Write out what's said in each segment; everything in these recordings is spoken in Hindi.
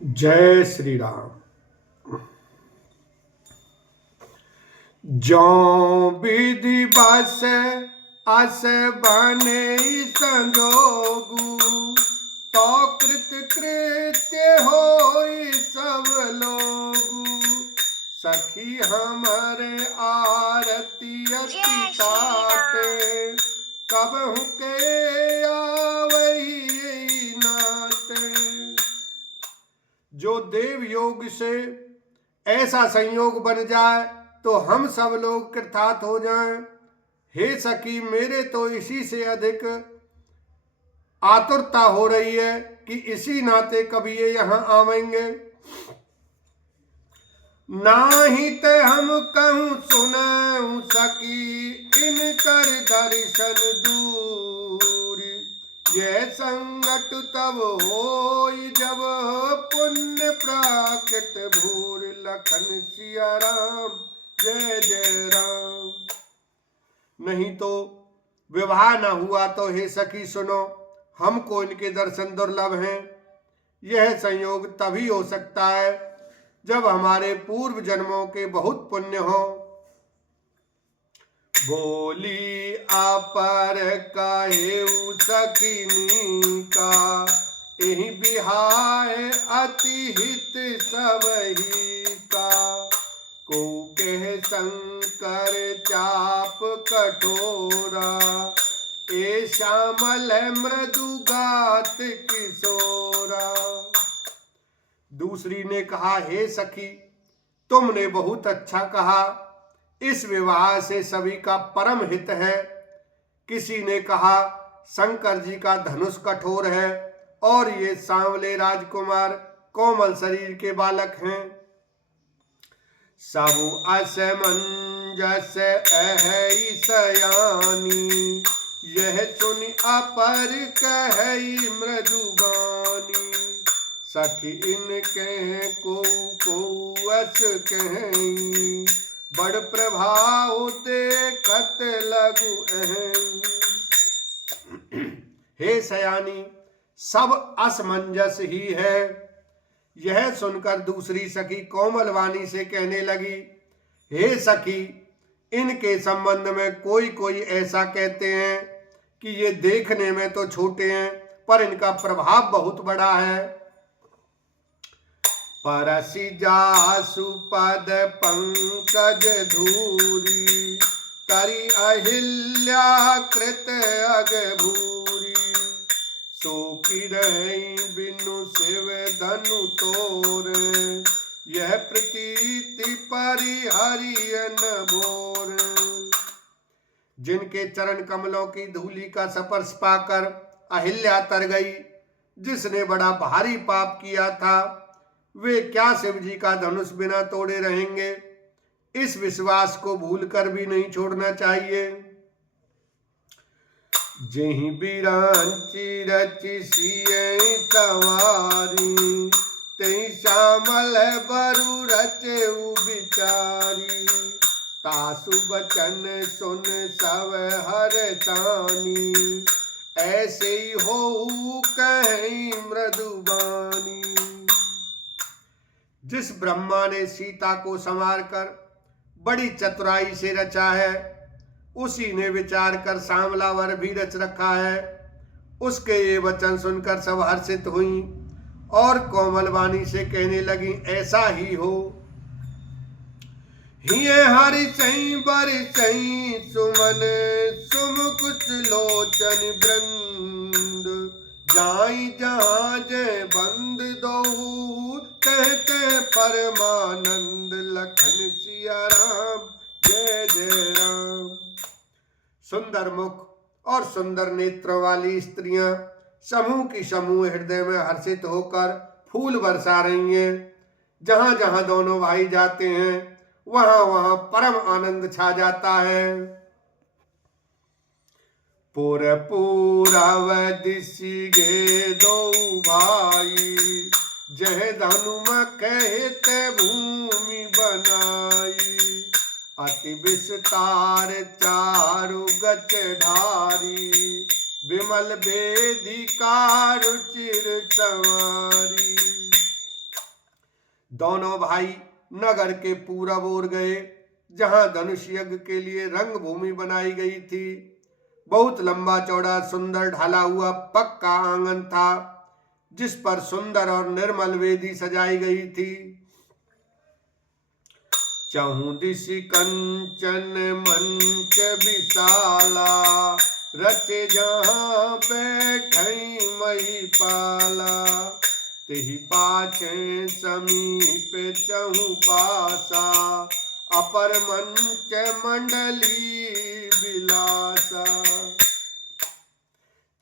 जय श्री राम। जो विधि बस अस बने संजोगु, तो कृत कृत्य होई सब लोगु। सखी हमारे आरती अति ताते, कबहु के आवई नाते। जो देव योग से ऐसा संयोग बन जाए तो हम सब लोग कृतार्थ हो जाएं। हे सखी, मेरे तो इसी से अधिक आतुरता हो रही है कि इसी नाते कभी ये यहाँ आवेंगे। नाही ते हम कहूँ सुनऊँ सकी, इनकर दर्शन दूरी। यह संगत तब होई जब पुण्य प्राकृत भूर। लखन सिया राम जय जय राम। नहीं तो विवाह न हुआ तो हे सखी सुनो, हमको इनके दर्शन दुर्लभ हैं। यह संयोग तभी हो सकता है जब हमारे पूर्व जन्मों के बहुत पुण्य हो। बोली अपर कहेउ सखिनी का, एहि बिहाय अति हित सबही का। को कह शंकर चाप कठोरा, ए श्यामल मृदु गात किशोरा। दूसरी ने कहा, हे सखी, तुमने बहुत अच्छा कहा, इस विवाह से सभी का परम हित है। किसी ने कहा, शंकर जी का धनुष कठोर है और ये सांवले राजकुमार कोमल शरीर के बालक हैं। सब असमंजस अहै सयानी, यह सुनि अपर कहई मृदुबानी। सखी इनके को अस कहीं, बड़ प्रभाव देखत लगु अहं। हे सयानी, सब असमंजस ही है। यह सुनकर दूसरी सखी कोमल वाणी से कहने लगी, हे सखी, इनके संबंध में कोई कोई ऐसा कहते हैं कि ये देखने में तो छोटे हैं पर इनका प्रभाव बहुत बड़ा है। परसि जासु पद पंकज धूरी, करी अहिल्या कृत अगभूरी। सो किरई बिनु शिव धनु तोर, यह प्रतीति परिहरियन भोर। जिनके चरण कमलों की धूलि का स्पर्श पाकर अहिल्या तर गई, जिसने बड़ा भारी पाप किया था, वे क्या शिव जी का धनुष बिना तोड़े रहेंगे। इस विश्वास को भूलकर भी नहीं छोड़ना चाहिए। जेहि बिरांची रचि सियहि सवारी, तेहि श्यामल बरु रचेउ बिचारी। तासु बचन सुन सब हरसानी, ऐसे ही होऊ कहीं मृदुबानी। जिस ब्रह्मा ने सीता को संवार कर बड़ी चतुराई से रचा है, उसी ने विचार कर सांवला वर भी रच रखा है। उसके ये वचन सुनकर सब हर्षित हुई और कोमल वाणी से कहने लगी, ऐसा ही हो। हिये हरि सई बर सई सुमन, सुमुकुच लोचन वृंद। जाई जहाज बंद दो, कहते परमानंद। लखन सिया राम जय जय राम। सुंदर मुख और सुंदर नेत्रों वाली स्त्रियां समूह की समूह हृदय में हर्षित होकर फूल बरसा रही हैं। जहां जहां दोनों भाई जाते हैं वहां वहां परम आनंद छा जाता है। पुर पूरव दिशि गे दो भाई, जह धनुम कहत भूमि बनाई। अति विस्तार चारु गच ढारी, विमल वेदिका रुचिर संवारी। दोनों भाई नगर के पूरब ओर गए, जहां धनुष यज्ञ के लिए रंग भूमि बनाई गई थी। बहुत लंबा चौड़ा सुंदर ढाला हुआ पक्का आंगन था, जिस पर सुंदर और निर्मल वेदी सजाई गई थी। चहुदिशि कंचन मंच विशाला, रचे जहाँ बैठई महिपाला। तिहि पाछे समीप चहु पासा, अपर मंच मंडली विलासा।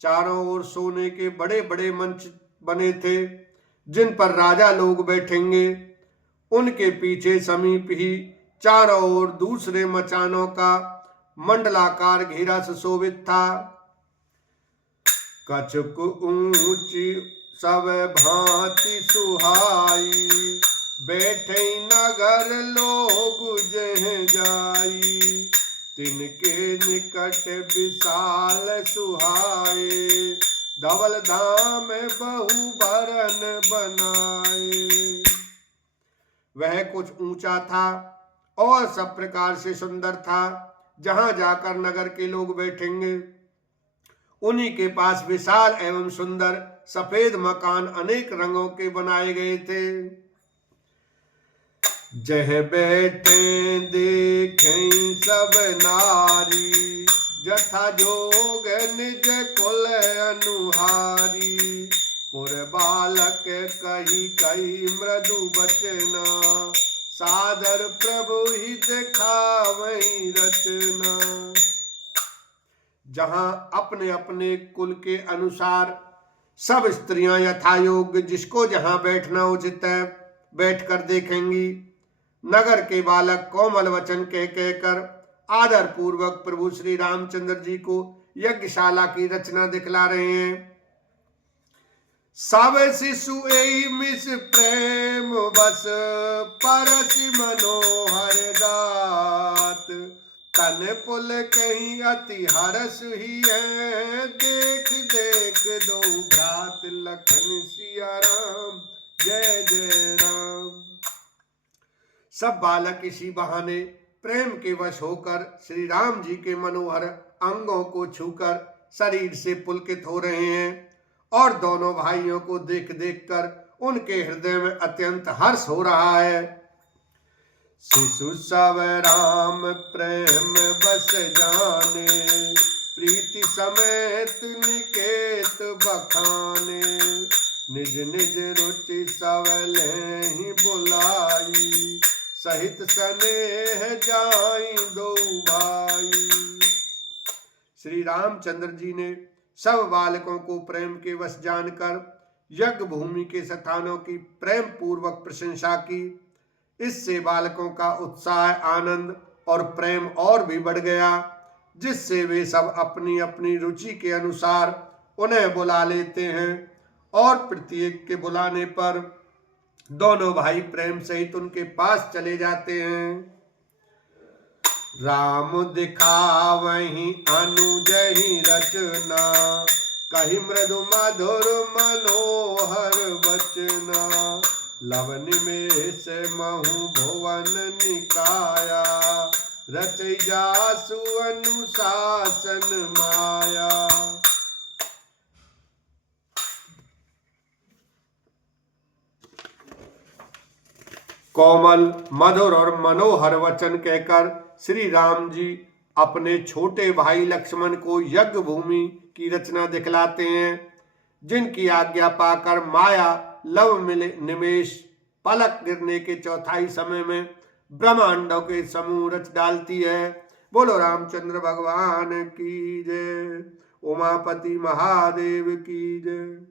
चारों ओर सोने के बड़े बड़े मंच बने थे, जिन पर राजा लोग बैठेंगे। उनके पीछे समीप ही चारों ओर दूसरे मचानों का मंडलाकार घेरा सुशोभित था। कछुक ऊंची सब भांति सुहाई, बैठे नगर लोग जह जाई। तिनके निकट विशाल सुहाए, धवल धाम बहु भरन बनाए। वह कुछ ऊंचा था और सब प्रकार से सुंदर था। जहां जाकर नगर के लोग बैठेंगे, उन्हीं के पास विशाल एवं सुंदर सफेद मकान अनेक रंगों के बनाए गए थे। जह बैठे देखें सब नारी, जथा जोग निज कुल अनुहारी। पुर बालक कही कही मृदु बचना, सादर प्रभु ही दिखावई रचना। जहां अपने अपने कुल के अनुसार सब स्त्रियां यथायोग्य जिसको जहां बैठना उचित है बैठकर देखेंगी। नगर के बालक कोमल वचन कह कहकर आदर पूर्वक प्रभु श्री रामचंद्र जी को यज्ञशाला की रचना दिखला रहे हैं। सब शिशु एहि मिस प्रेम बस, परसि मनोहर गात। तन पुल कहीं अति हरस ही है, देख देख दो भ्रात लखन सिया राम, जय जय राम। सब बालक इसी बहाने प्रेम के वश होकर श्री राम जी के मनोहर अंगों को छूकर शरीर से पुलकित हो रहे हैं, और दोनों भाइयों को देख देख कर उनके हृदय में अत्यंत हर्ष हो रहा है। शिशु सब राम प्रेम बस जाने, प्रीति समेत निकेत बखाने। निज निज रुचि सब लेहि बुलाई, सहित स्नेह जाई दो भाई। श्री रामचंद्र जी ने सब बालकों को प्रेम के वश जानकर यज्ञ भूमि के स्थानों की प्रेम पूर्वक प्रशंसा की। इससे बालकों का उत्साह, आनंद और प्रेम और भी बढ़ गया, जिससे वे सब अपनी अपनी रुचि के अनुसार उन्हें बुला लेते हैं, और प्रत्येक के बुलाने पर दोनों भाई प्रेम सहित उनके पास चले जाते हैं। राम दिखावहि अनुज ही रचना, कही मृदु मधुर मनोहर बचना। लव निमेष महु भुवन निकाया, रचै जासु अनुशासन माया। कोमल, मधुर और मनोहर वचन कहकर श्री राम जी अपने छोटे भाई लक्ष्मण को यज्ञ भूमि की रचना दिखलाते हैं, जिनकी आज्ञा पाकर माया लव मिले निमेष पलक गिरने के चौथाई समय में ब्रह्मांडों के समूह रच डालती है। बोलो रामचंद्र भगवान की जय, उमापति महादेव की जय।